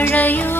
மழையோ